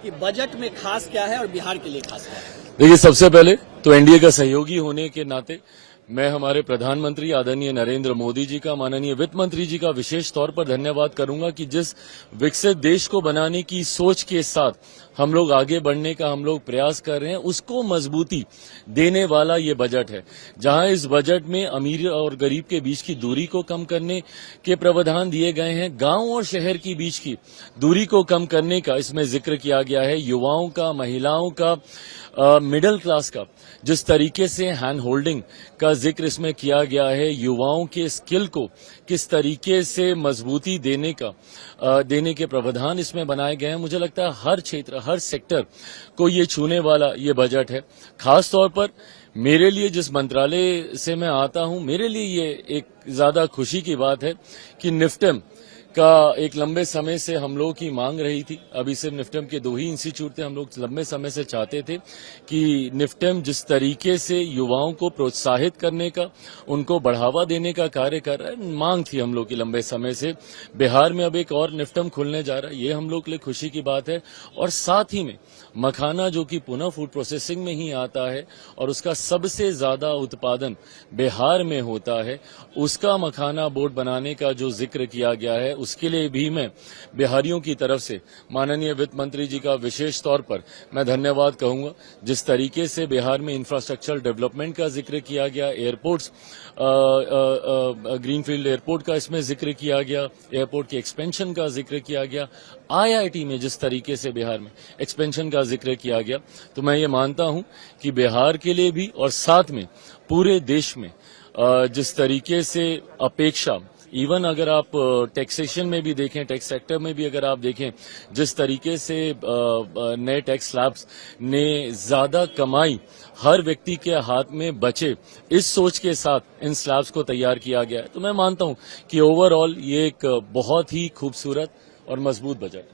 कि बजट में खास क्या है और बिहार के लिए खास क्या है? देखिए, सबसे पहले तो एनडीए का सहयोगी होने के नाते मैं हमारे प्रधानमंत्री आदरणीय नरेंद्र मोदी जी का, माननीय वित्त मंत्री जी का विशेष तौर पर धन्यवाद करूंगा कि जिस विकसित देश को बनाने की सोच के साथ हम लोग आगे बढ़ने का हम लोग प्रयास कर रहे हैं, उसको मजबूती देने वाला ये बजट है। जहां इस बजट में अमीर और गरीब के बीच की दूरी को कम करने के प्रावधान दिए गए हैं, गांव और शहर के बीच की दूरी को कम करने का इसमें जिक्र किया गया है, युवाओं का, महिलाओं का, मिडिल क्लास का जिस तरीके से हैंड होल्डिंग का जिक्र इसमें किया गया है, युवाओं के स्किल को किस तरीके से मजबूती देने के प्रावधान इसमें बनाए गए हैं। मुझे लगता है हर क्षेत्र, हर सेक्टर को ये छूने वाला ये बजट है। खास तौर पर मेरे लिए, जिस मंत्रालय से मैं आता हूं, मेरे लिए ये एक ज्यादा खुशी की बात है कि निफ्टम का एक लंबे समय से हम लोगों की मांग रही थी। अभी सिर्फ निफ्टम के 2 ही इंस्टीट्यूट थे, हम लोग लंबे समय से चाहते थे कि निफ्टम जिस तरीके से युवाओं को प्रोत्साहित करने का, उनको बढ़ावा देने का कार्य कर रहा है, मांग थी हम लोग की लंबे समय से। बिहार में अब एक और निफ्टम खुलने जा रहा है, ये हम लोग के लिए खुशी की बात है। और साथ ही में मखाना, जो कि पुनः फूड प्रोसेसिंग में ही आता है और उसका सबसे ज्यादा उत्पादन बिहार में होता है, उसका मखाना बोर्ड बनाने का जो जिक्र किया गया है, उसके लिए भी मैं बिहारियों की तरफ से माननीय वित्त मंत्री जी का विशेष तौर पर मैं धन्यवाद कहूंगा। जिस तरीके से बिहार में इंफ्रास्ट्रक्चर डेवलपमेंट का जिक्र किया गया, एयरपोर्ट्स, ग्रीनफील्ड एयरपोर्ट का इसमें जिक्र किया गया, एयरपोर्ट के एक्सपेंशन का जिक्र किया गया, आईआईटी में जिस तरीके से बिहार में एक्सपेंशन का जिक्र किया गया, तो मैं ये मानता हूं कि बिहार के लिए भी और साथ में पूरे देश में जिस तरीके से अपेक्षा, इवन अगर आप टैक्सेशन में भी देखें, टैक्स सेक्टर में भी अगर आप देखें, जिस तरीके से नए टैक्स स्लैब्स ने ज्यादा कमाई हर व्यक्ति के हाथ में बचे, इस सोच के साथ इन स्लैब्स को तैयार किया गया है, तो मैं मानता हूं कि ओवरऑल ये एक बहुत ही खूबसूरत और मजबूत बजट है।